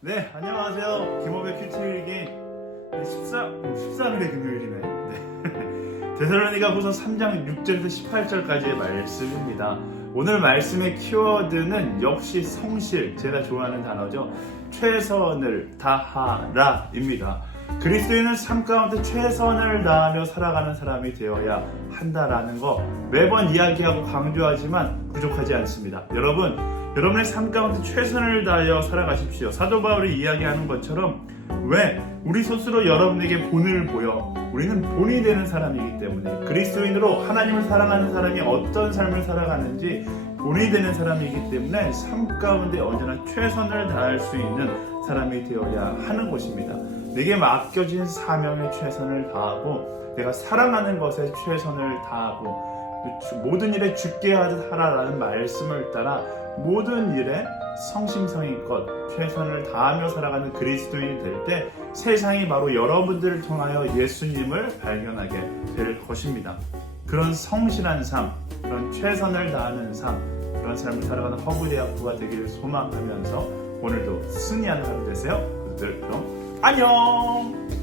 네, 안녕하세요. 김호배 큐티일기 14, 14일의 금요일이네. 네. 데살로니가 후서 3장 6절에서 18절까지의 말씀입니다. 오늘 말씀의 키워드는 역시 성실, 제가 좋아하는 단어죠. 최선을 다하라입니다. 그리스도인은 삶 가운데 최선을 다하며 살아가는 사람이 되어야 한다라는 거 매번 이야기하고 강조하지만 부족하지 않습니다. 여러분, 여러분의 삶 가운데 최선을 다하여 살아가십시오. 사도 바울이 이야기하는 것처럼 왜 우리 스스로 여러분에게 본을 보여 우리는 본이 되는 사람이기 때문에 그리스도인으로 하나님을 사랑하는 사람이 어떤 삶을 살아가는지 본이 되는 사람이기 때문에 삶 가운데 언제나 최선을 다할 수 있는 사람이 되어야 하는 것입니다. 내게 맡겨진 사명에 최선을 다하고 내가 사랑하는 것에 최선을 다하고 모든 일에 죽게 하라라는 말씀을 따라 모든 일에 성심성의껏 최선을 다하며 살아가는 그리스도인이 될 때 세상이 바로 여러분들을 통하여 예수님을 발견하게 될 것입니다. 그런 성실한 삶, 그런 최선을 다하는 삶, 그런 삶을 살아가는 허브대학부가 되기를 소망하면서 오늘도 승리하는 하루 되세요. 그들 그럼 안녕!